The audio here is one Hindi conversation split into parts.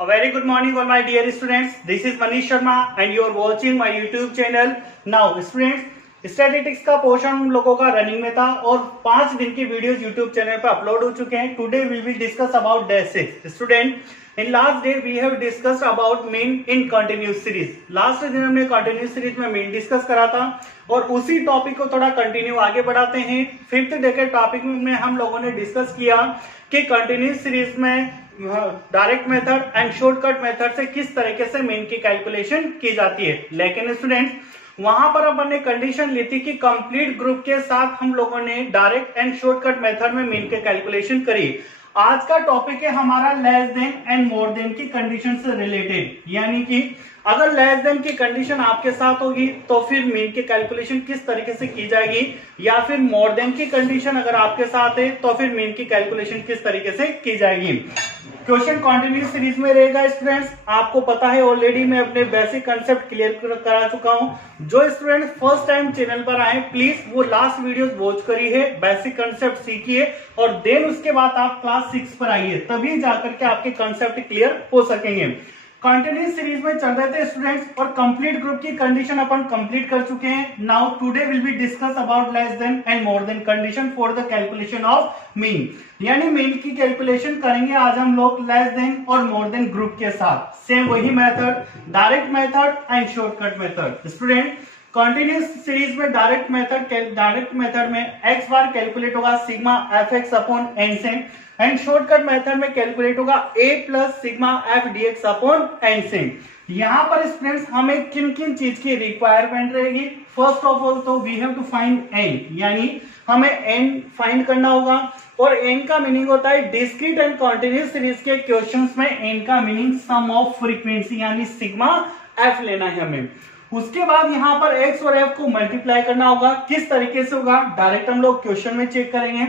A very good morning all my dear students. This is Manish Sharma and you are watching my YouTube channel. Now students, statistics का पोर्शन हम लोगों का रनिंग में था और 5 दिन की वीडियोस यूट्यूब चैनल पे अपलोड हो चुके हैं. Today we will discuss about day 6. Student, in last day we have discussed about mean in continuous series. लास्ट दिन हमने कंटिन्यूस सीरीज में मीन डिस्कस करा था और उसी टॉपिक को थोड़ा कंटिन्यू आगे बढ़ाते हैं. 5th डे के टॉपिक में हम लोगों ने डिस्कस किया कि कंटिन्यूस सीरीज में direct method and shortcut method से किस तरीके से मीन की कैलकुलेशन की जाती है. लेकिन स्टूडेंट, वहां पर अपन ने कंडीशन ली थी कि कंप्लीट ग्रुप के साथ हम लोगों ने डायरेक्ट एंड शॉर्टकट मेथड में मीन के कैलकुलेशन करी. आज का टॉपिक है हमारा less than and more than की कंडीशन से रिलेटेड. यानी कि अगर लेस देन की कंडीशन आपके साथ होगी तो फिर मीन की कैलकुलेशन किस तरीके से की जाएगी, या फिर मोर देन की कंडीशन अगर आपके साथ है तो फिर मीन की कैलकुलेशन किस तरीके से की जाएगी. क्वेश्चन कंटिन्यूस सीरीज में रहेगा. स्टूडेंट्स, आपको पता है ऑलरेडी मैं अपने बेसिक कंसेप्ट क्लियर करा चुका हूं. जो स्टूडेंट फर्स्ट टाइम चैनल पर आए प्लीज वो लास्ट वीडियो वॉच करिए, बेसिक कंसेप्ट सीखिए और देन उसके बाद आप क्लास 6 पर आइए, तभी जाकर के आपके कंसेप्ट क्लियर हो सकेंगे. कंटिन्यूस सीरीज में चल रहे थे स्टूडेंट्स और कंप्लीट ग्रुप की कंडीशन अपन कंप्लीट कर चुके हैं. Now today will be discuss about less than and more than condition for the calculation of mean. यानी मीन की कैलकुलेशन करेंगे आज हम लोग लेस देन और मोर देन ग्रुप के साथ. सेम वही method, direct method and shortcut method. Student, continuous series में डायरेक्ट मेथड में एक्स बार कैलकुलेट होगा sigma f x upon n से, एंड शॉर्टकट मेथड में कैलकुलेट होगा a plus sigma F D x upon n से. यहाँ पर स्टूडेंट्स हमें किन किन चीज की रिक्वायरमेंट रहेगी. फर्स्ट ऑफ ऑल तो we have to find n, यानी हमें n फाइंड करना होगा और n का मीनिंग होता है डिस्क्रीट एंड कंटिन्यूस सीरीज के क्वेश्चंस में n का मीनिंग सम ऑफ फ्रीक्वेंसी यानी सिग्मा f लेना है हमें. उसके बाद यहाँ पर x और f को मल्टीप्लाई करना होगा. किस तरीके से होगा डायरेक्ट हम लोग क्वेश्चन में चेक करेंगे.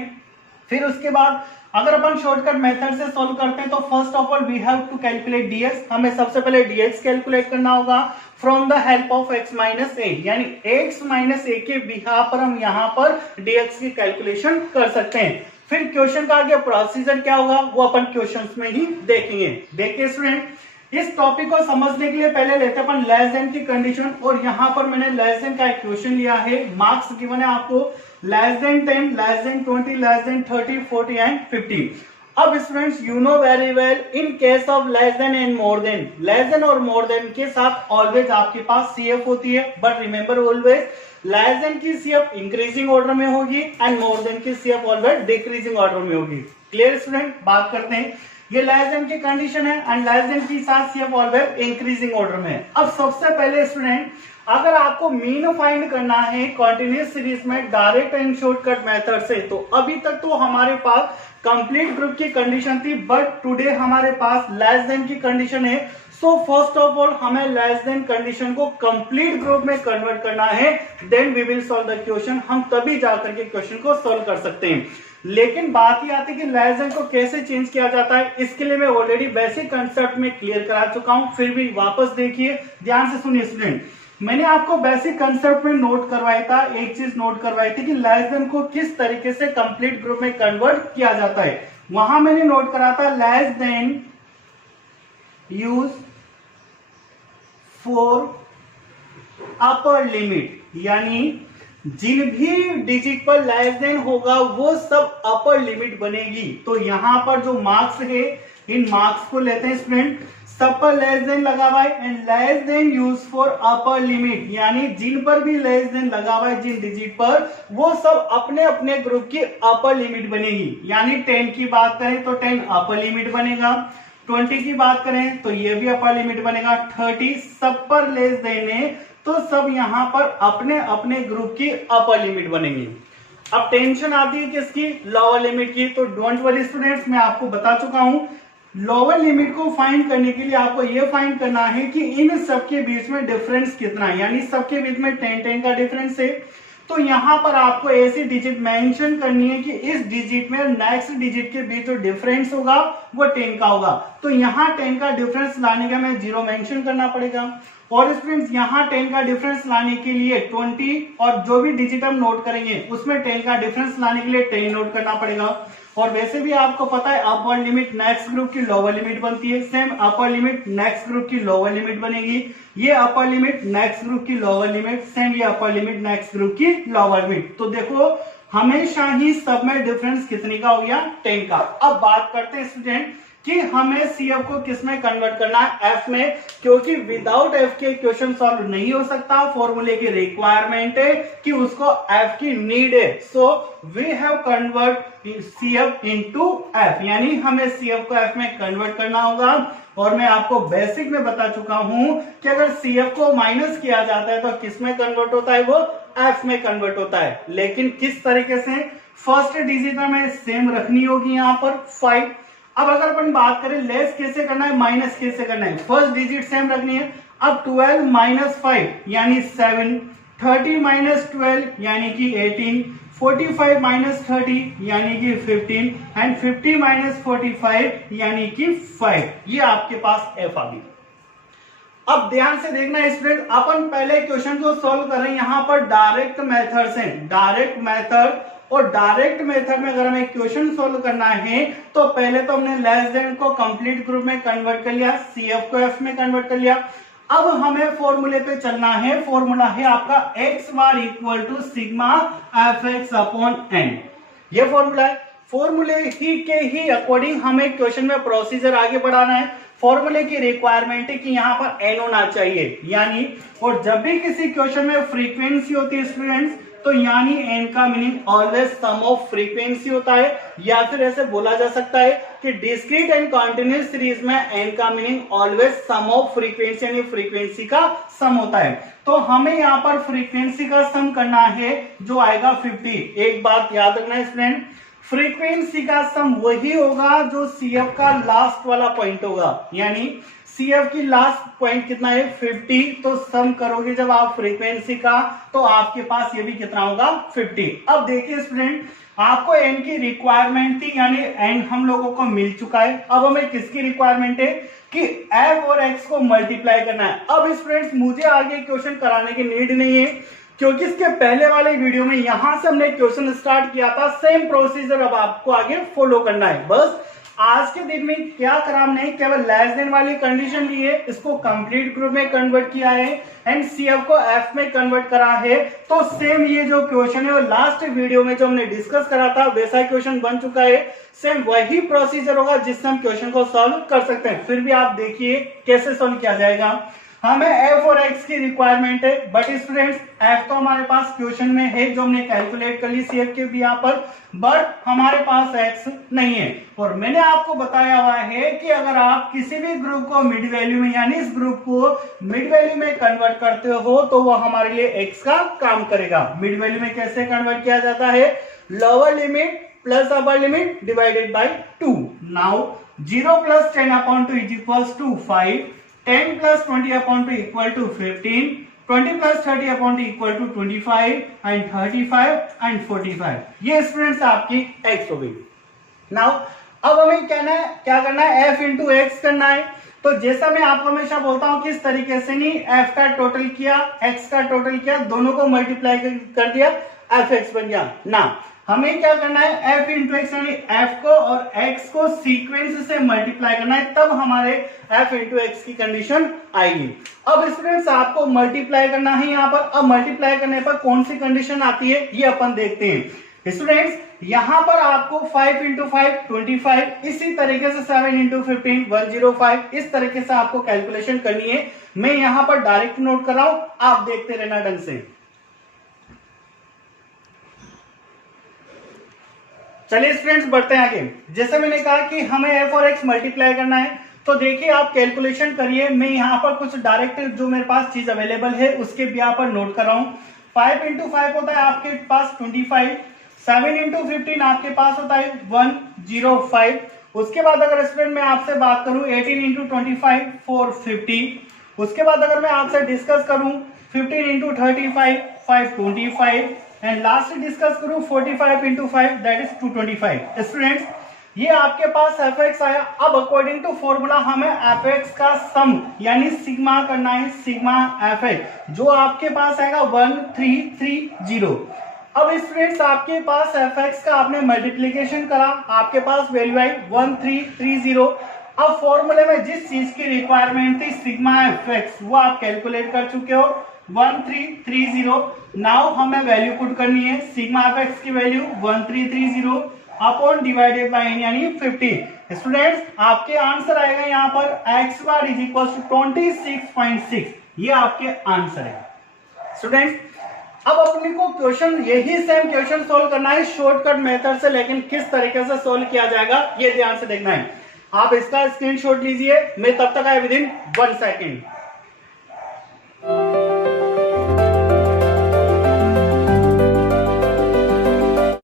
फिर उसके बाद अगर अपन शॉर्टकट मेथड से सॉल्व करते हैं तो first of all we have to calculate dx. हमें सबसे पहले dx कैलकुलेट करना होगा from the help of x minus A, यानी x माइनस ए के बिहार पर हम यहाँ पर dx की कैलकुलेशन कर सकते हैं. फिर क्वेश्चन का आगे प्रोसीजर क्या होगा वो अपन क्वेश्चंस में ही देखेंगे. देखिए स्टूडेंट, इस टॉपिक को समझने के लिए पहले लेते हैं अपन लेस देन की कंडीशन. और यहाँ पर मैंने लेस देन का एक क्वेश्चन लिया है. मार्क्स गिवन है आपको less than 10, less than 20, less than 30, 40 and 50. अब students, you know very well in case of less than and more than, less than और मोर देन के साथ ऑलवेज आपके पास CF होती है. But remember always less than की CF इंक्रीजिंग ऑर्डर में होगी एंड मोर देन की CF ऑलवेज डिक्रीजिंग ऑर्डर में होगी. क्लियर स्टूडेंट, बात करते हैं. ये लेस देन की कंडीशन है एंड लेस देन की साथ CF ऑलवेज इंक्रीजिंग ऑर्डर में है. अब सबसे पहले स्टूडेंट, अगर आपको मीन फाइंड करना है कंटिन्यूस सीरीज में डायरेक्ट एंड शॉर्टकट मेथड से, तो अभी तक तो हमारे पास कंप्लीट ग्रुप की कंडीशन थी, बट टुडे हमारे पास लेस देन की कंडीशन है. सो फर्स्ट ऑफ ऑल हमें लेस देन कंडीशन को कंप्लीट ग्रुप में कन्वर्ट करना है, then we will solve the question. हम तभी जाकर के क्वेश्चन को सॉल्व कर सकते हैं. लेकिन बात ही आती है कि लेस देन को कैसे चेंज किया जाता है. इसके लिए मैं ऑलरेडी बेसिक कंसेप्ट में क्लियर करा चुका हूं. फिर भी वापस देखिए, ध्यान से सुनिए स्टूडेंट. मैंने आपको बेसिक कंसेप्ट में नोट करवाया था, एक चीज नोट करवाई थी कि लेस देन को किस तरीके से कंप्लीट ग्रुप में कन्वर्ट किया जाता है. वहां मैंने नोट करा था less than use for upper limit, यानी जिन भी डिजिट पर लेस देन होगा वो सब अपर लिमिट बनेगी. तो यहां पर जो मार्क्स है इन मार्क्स को लेते हैं स्टूडेंट, सब पर लेस देन लगा हुआ है and less than use for upper limit, यानी जिन पर भी लेस देन लगा हुआ है जिन डिजिट पर, वो सब अपने अपने ग्रुप की अपर लिमिट बनेगी. यानी 10 की बात करें तो 10 अपर लिमिट बनेगा, 20 की बात करें तो ये भी अपर लिमिट बनेगा, 30 सब पर लेस देन है तो सब यहां पर अपने अपने ग्रुप की अपर लिमिट बनेगी. अब टेंशन आती है किसकी, लोअर लिमिट की. तो डोंट वरी स्टूडेंट्स, मैं आपको बता चुका हूं लोअर लिमिट को फाइंड करने के लिए आपको ये फाइंड करना है कि इन सबके बीच में डिफरेंस कितना है, यानी सबके बीच में 10 का डिफरेंस है. तो यहाँ पर आपको ऐसी डिजिट मेंशन करनी है कि इस डिजिट में नेक्स्ट डिजिट के बीच जो डिफरेंस होगा वो 10 का होगा. तो यहाँ 10 का डिफरेंस लाने का मैं 0 मेंशन करना पड़ेगा. और स्टूडेंट्स, यहाँ 10 का डिफरेंस लाने के लिए 20 और जो भी डिजिट हम नोट करेंगे उसमें 10 का डिफरेंस लाने के लिए 10 नोट करना पड़ेगा. और वैसे भी आपको पता है अपर लिमिट नेक्स्ट ग्रुप की लोअर लिमिट बनती है, same upper limit next group की लोअर लिमिट बनेगी, ये अपर लिमिट नेक्स्ट ग्रुप की लोअर लिमिट, सेम ये अपर लिमिट नेक्स्ट ग्रुप की लोअर लिमिट। तो देखो हमेशा ही सब में डिफरेंस कितने का हो गया, 10 का। अब बात करते हैं स्टूडेंट कि हमें सीएफ को किस में कन्वर्ट करना है, एफ में, क्योंकि विदाउट एफ के क्वेश्चन सॉल्व नहीं हो सकता। फॉर्मूले की रिक्वायरमेंट है कि उसको एफ की नीड है, so we have convert CF into f, यानी हमें सीएफ को एफ में कन्वर्ट करना होगा। और मैं आपको बेसिक में बता चुका हूं कि अगर सीएफ को माइनस किया जाता है तो किस में कन्वर्ट होता है, वो एफ में कन्वर्ट होता है। लेकिन किस तरीके से, फर्स्ट डिजिट हमें सेम रखनी होगी यहाँ पर 5। अब अगर अपन बात करें लेस कैसे करना है, माइनस कैसे करना है, फर्स्ट डिजिट सेम रखनी है। अब 12 माइनस 5 यानी 7, 30 माइनस 12 यानी कि 18, 45 माइनस 30 यानी कि 15 एंड 50 माइनस 45 यानी कि 5। ये आपके पास एफ आ गई। अब ध्यान से देखना स्टूडेंट, अपन पहले क्वेश्चन को सॉल्व कर रहे हैं यहाँ पर डायरेक्ट मेथड से, डायरेक्ट मेथड। और डायरेक्ट मेथड में अगर हमें क्वेश्चन सोल्व करना है तो पहले तो हमने लेस देन को कंप्लीट ग्रुप में कन्वर्ट कर लिया, सीएफ को एफ में कन्वर्ट कर लिया। अब हमें फॉर्मूले पे चलना है, फॉर्मूला है आपका x bar equal to sigma f x upon n. ये फॉर्मूला है, फॉर्मूले ही के ही अकॉर्डिंग हमें क्वेश्चन में प्रोसीजर आगे बढ़ाना है। फॉर्मूले की रिक्वायरमेंट है कि यहाँ पर एन होना चाहिए, यानी और जब भी किसी क्वेश्चन में फ्रीक्वेंसी होती है स्टूडेंट्स, तो यानी एन का meaning always sum of frequency होता है, या फिर ऐसे बोला जा सकता है कि डिस्क्रीट एंड कंटीन्यूअस सीरीज में एन का meaning always sum of frequency, यानी फ्रीक्वेंसी का सम होता है। तो हमें यहाँ पर फ्रीक्वेंसी का सम करना है जो आएगा 50। एक बात याद रखना स्टूडेंट, फ्रीक्वेंसी का सम वही होगा जो सीएफ का लास्ट वाला पॉइंट होगा, यानी सीएफ की लास्ट पॉइंट कितना है 50, तो सम करोगे जब आप फ्रीक्वेंसी का तो आपके पास ये भी कितना होगा 50। अब देखिए स्टूडेंट, आपको एन की रिक्वायरमेंट थी, यानी एन हम लोगों को मिल चुका है। अब हमें किसकी रिक्वायरमेंट है कि एफ और एक्स को मल्टीप्लाई करना है। अब स्टूडेंट्स मुझे आगे क्वेश्चन कराने की नीड नहीं है, क्योंकि इसके पहले वाले वीडियो में यहां से हमने क्वेश्चन स्टार्ट किया था, सेम प्रोसीजर अब आपको आगे फॉलो करना है। बस आज के दिन में क्या करा हमने, केवल लेस देन वाली कंडीशन ली है, इसको कंप्लीट ग्रुप में कन्वर्ट किया है एंड सीएफ को एफ में कन्वर्ट करा है। तो सेम ये जो क्वेश्चन है वो लास्ट वीडियो में जो हमने डिस्कस करा था वैसा क्वेश्चन बन चुका है। सेम वही प्रोसीजर होगा जिससे हम क्वेश्चन को सॉल्व कर सकते हैं। फिर भी आप देखिए कैसे सॉल्व किया जाएगा। हमें एफ और एक्स की रिक्वायरमेंट है, बट स्टूडेंट्स एफ तो हमारे पास क्वेश्चन में है जो हमने कैलकुलेट कर ली सीएफ के भी यहाँ पर, बट हमारे पास एक्स नहीं है। और मैंने आपको बताया हुआ है कि अगर आप किसी भी ग्रुप को मिड वैल्यू में, यानी इस ग्रुप को मिड वैल्यू में कन्वर्ट करते हो तो वो हमारे लिए एक्स का काम करेगा। मिड वैल्यू में कैसे कन्वर्ट किया जाता है, lower limit plus upper limit divided by 2। Now 0 plus 10 upon 2 is equals to 5, 10 plus 20 upon 2 equal to 15, 20 plus 30 upon 2 equal to 25 and 35 and 45। ये स्टूडेंट्स आपकी x हो गई। नाउ अब हमें क्या करना है, f इंटू एक्स करना है। तो जैसा मैं आपको हमेशा बोलता हूं किस तरीके से, नहीं f का टोटल किया, x का टोटल किया, दोनों को मल्टीप्लाई कर दिया, एफ एक्स बन गया ना। हमें क्या करना है, f इंटू एक्स, यानी f को और x को सीक्वेंस से मल्टीप्लाई करना है, तब हमारे f इंटू एक्स की कंडीशन आएगी। अब स्टूडेंट्स आपको मल्टीप्लाई करना है यहाँ पर। अब मल्टीप्लाई करने पर कौन सी कंडीशन आती है ये अपन देखते हैं। स्टूडेंट्स यहाँ पर आपको 5 इंटू 5 25, इसी तरीके से 7 इंटू 15 105, इस तरीके से आपको कैलकुलेशन करनी है। मैं यहाँ पर डायरेक्ट नोट कर रहा हूं, आप देखते रहना ढंग से। चलिए स्टूडेंट्स बढ़ते हैं आगे। जैसे मैंने कहा कि हमें एफ और एक्स मल्टीप्लाई करना है, तो देखिए आप कैलकुलेशन करिए। मैं यहाँ पर कुछ डायरेक्ट जो मेरे पास चीज अवेलेबल है उसके भी यहाँ पर नोट कर रहा हूँ। 5 इंटू 5 होता है आपके पास 25, 7 इंटू 15 आपके पास होता है 105। उसके बाद अगर स्टूडेंट मैं आपसे बात करूं 18 इंटू 25 450। उसके बाद अगर मैं आपसे डिस्कस करूं 15 इंटू 35 525 एंड लास्ट डिस्कस करूं 45 इंटू 5 दैट इज 225। स्टूडेंट्स ये आपके पास एफ एक्स आया। अब अकॉर्डिंग टू फॉर्मूला हमें एफ एक्स का सम यानी सिग्मा करना है, सिग्मा एफ एक्स जो आपके पास आएगा 1330। अब स्टूडेंट्स आपके पास एफ एक्स का आपने मल्टीप्लीकेशन करा, आपके पास वैल्यू आई 1330। अब फॉर्मूले में जिस चीज की रिक्वायरमेंट थी सिग्मा एफ एक्स वो आप कैलकुलेट कर चुके हो 1330। नाउ हमें वैल्यू पुट करनी है, सिग्मा एफ एक्स की value 1330 upon divided by n यानी 50। स्टूडेंट्स आपके आंसर आएगा यहाँ पर x bar is equal to 26.6, ये आपके आंसर है। स्टूडेंट्स अब अपने को क्वेश्चन यही सेम क्वेश्चन सोल्व करना है शॉर्टकट मेथड से, लेकिन किस तरीके से सोल्व किया जाएगा ये ध्यान से देखना है। आप इसका स्क्रीनशॉट लीजिए, मैं तब तक आए विद इन 1 सेकेंड।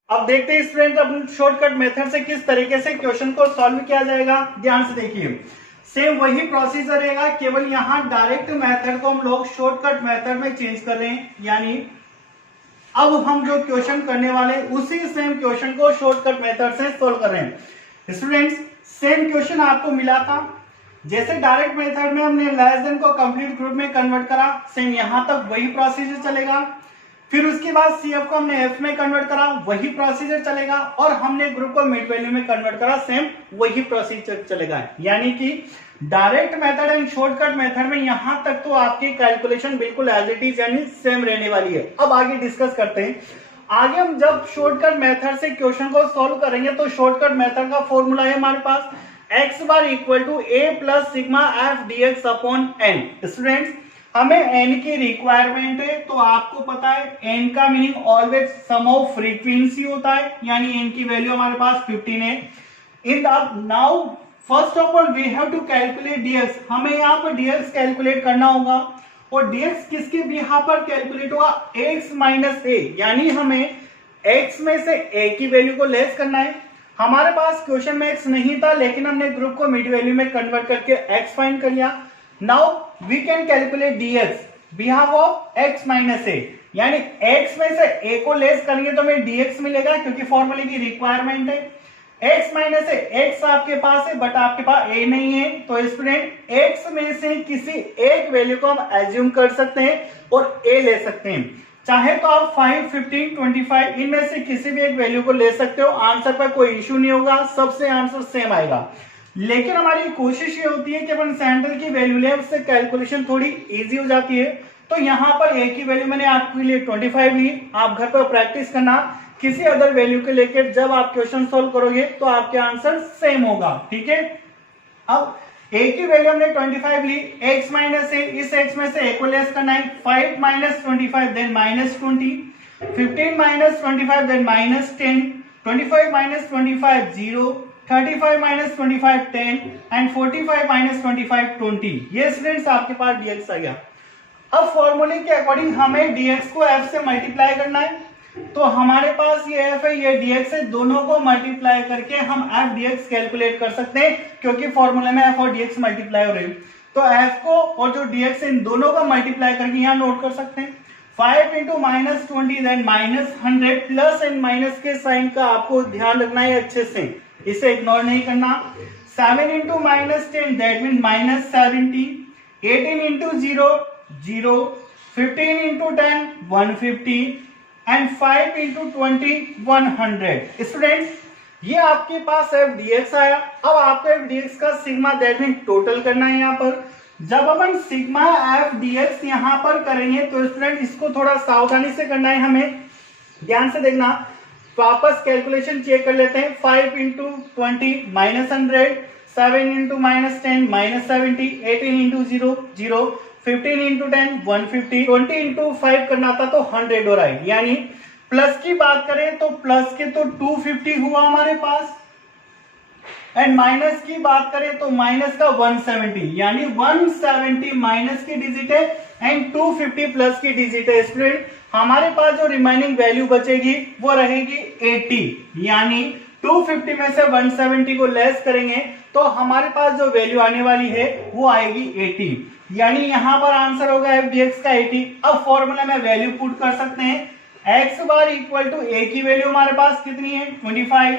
अब देखते हैं स्टूडेंट अपन शॉर्टकट मेथड से किस तरीके से क्वेश्चन को सॉल्व किया जाएगा। ध्यान से देखिए, सेम वही प्रोसीजर रहेगा, केवल यहाँ डायरेक्ट मेथड को हम लोग शॉर्टकट मेथड में चेंज कर रहे हैं। यानी अब हम जो क्वेश्चन करने वाले उसी सेम क्वेश्चन को शॉर्टकट मेथड से सोल्व कर रहे हैं। स्टूडेंट्स सेम क्वेश्चन आपको मिला था, जैसे डायरेक्ट मेथड में हमने लेस देन को कंप्लीट ग्रुप में कन्वर्ट करा, सेम यहां तक वही प्रोसीजर चलेगा। फिर उसके बाद सीएफ को हमने एफ में कन्वर्ट करा, वही प्रोसीजर चलेगा, और हमने ग्रुप को मिड वैल्यू में कन्वर्ट करा, सेम वही प्रोसीजर चलेगा। यानी कि direct method and shortcut method में यहां तक तो आपकी कैलकुलेशन बिल्कुल एज इट इज यानी सेम रहने वाली है। अब आगे डिस्कस करते हैं। आगे हम जब शॉर्टकट मेथड से क्वेश्चन को सॉल्व करेंगे तो शॉर्टकट मेथड का फॉर्मूला है हमारे पास X bar equal to A plus sigma F D x upon N. Students हमें n की रिक्वायरमेंट है, तो आपको पता है n का meaning always sum of frequency होता है, यानी n की वैल्यू हमारे पास 15 है। In now first of all we have to calculate dx, हमें यहाँ पर dx कैलकुलेट करना होगा, और dx किसके बिहाफ पर कैलकुलेट होगा x माइनस ए, यानी हमें x में से a की वैल्यू को लेस करना है। हमारे पास क्वेश्चन में x नहीं था, लेकिन हमने ग्रुप को मिड वैल्यू में कन्वर्ट करके x फाइंड कर लिया। Now we can calculate dx behalf of x minus A, यानी x में से a को लेस करेंगे तो हमें dx मिलेगा, क्योंकि फॉर्मूले की रिक्वायरमेंट है। x माइनस ए, x आपके पास है बट आपके पास a नहीं है, तो स्टूडेंट x में से किसी एक वैल्यू को हम एज्यूम कर सकते हैं और a ले सकते हैं। चाहे तो आप 5, 15, 25 इनमें से किसी भी एक वैल्यू को ले सकते हो, आंसर पर कोई इश्यू नहीं होगा, सबसे आंसर सेम आएगा। लेकिन हमारी कोशिश ये होती है कि अपन सैंडल की वैल्यू ले, उससे कैलकुलेशन थोड़ी इजी हो जाती है। तो यहाँ पर a की वैल्यू मैंने आपके लिए 25 ली, आप घर पर प्रैक्टिस करना, किसी अदर वैल्यू के लेकर जब आप क्वेश्चन सोल्व करोगे तो आपके आंसर सेम होगा, ठीक है। अब a की वैल्यू हमने 25 ली, x माइनस ए, इस x में से a को लेस करना है, 5 minus 25 then minus 20, 15 minus 25 then minus 10, 25 minus 25 0, 35 minus 25 10 and 45 minus 25 20। ये स्टूडेंट्स आपके पास dx आ गया। अब फॉर्मूले के अकॉर्डिंग हमें dx को f से मल्टीप्लाई करना है, तो हमारे पास ये f है, ये dx है, दोनों को मल्टीप्लाई करके हम f dx कैलकुलेट कर सकते हैं, क्योंकि फॉर्मूले में f और dx मल्टीप्लाई हो रहे हैं। तो f को और जो dx इन दोनों का मल्टीप्लाई करके यहाँ नोट कर सकते हैं। 5 into minus 20 then minus 100, plus and minus के साइन का आपको ध्यान रखना है अच्छे से, इसे इग्नोर नहीं करना। 7 into minus 10 that mean minus 70, 18 into 0 0, 15 into 10 150 and 5 into 20 100। Students ये आपके पास एफ dx आया। अब आपको एफ dx का सिग्मा दैट मीन टोटल करना है। यहाँ पर जब अपन सिग्मा एफ dx यहाँ पर करेंगे तो स्टूडेंट इसको थोड़ा सावधानी से करना है, हमें ध्यान से देखना। वापस कैलकुलेशन चेक कर लेते हैं। 5 into 20 minus 100, 7 into minus 10 minus 70, 18 into 0 0, 15 into 10 150, 20 into 5 करना था तो 100 हो रहा है। यानी प्लस की बात करें तो प्लस के तो 250 हुआ हमारे पास, एंड माइनस की बात करें तो माइनस का 170, यानी 170 माइनस की डिजिट है एंड 250 प्लस की डिजिट है। स्टूडेंट हमारे पास जो रिमाइनिंग वैल्यू बचेगी वो रहेगी 80, यानी 250 में से 170 को लेस करेंगे तो हमारे पास जो वैल्यू आने वाली है वो आएगी 80, यानी यहां पर आंसर होगा एफ dx का 80। अब फॉर्मूला में वैल्यू पुट कर सकते हैं, x bar equal to a की वैल्यू हमारे पास कितनी है 25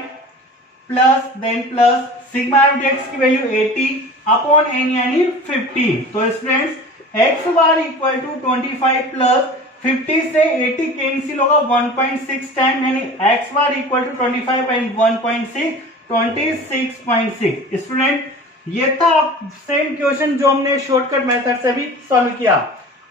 plus then plus sigma f dx की वैल्यू 80 अपॉन n यानी 50। तो students x bar equal to 25 plus 50 से 80 कैंसिल होगा 1.6 टाइम, यानी x bar equal to 25 and 1.6 26.6। Student ये था सेम क्वेश्चन जो हमने शॉर्टकट मेथड से भी सॉल्व किया।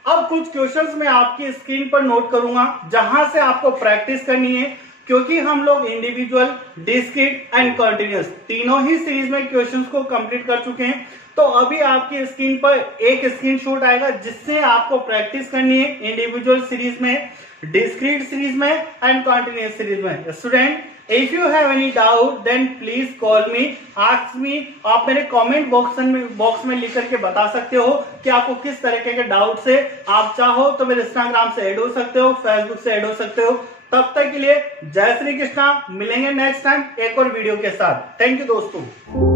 अब कुछ क्वेश्चंस मैं आपकी स्क्रीन पर नोट करूंगा जहां से आपको प्रैक्टिस करनी है, क्योंकि हम लोग इंडिविजुअल, डिस्क्रीट एंड कंटीन्यूअस तीनों ही सीरीज में क्वेश्चंस को कंप्लीट कर चुके हैं। तो अभी आपकी स्क्रीन पर एक स्क्रीनशॉट आएगा जिससे आपको प्रैक्टिस करनी है इंडिविजुअल सीरीज में, डिस्क्रीट सीरीज में एंड कंटीन्यूअस सीरीज में। Student if you have any doubt then please call me, ask me. आप मेरे कमेंट बॉक्स में लिख करके बता सकते हो कि आपको किस तरीके के डाउट से, आप चाहो तो मेरे इंस्टाग्राम से ऐड हो सकते हो, फेसबुक से ऐड हो सकते हो। तब तक के लिए जय श्री कृष्णा, मिलेंगे नेक्स्ट टाइम एक और वीडियो के साथ। थैंक यू दोस्तों।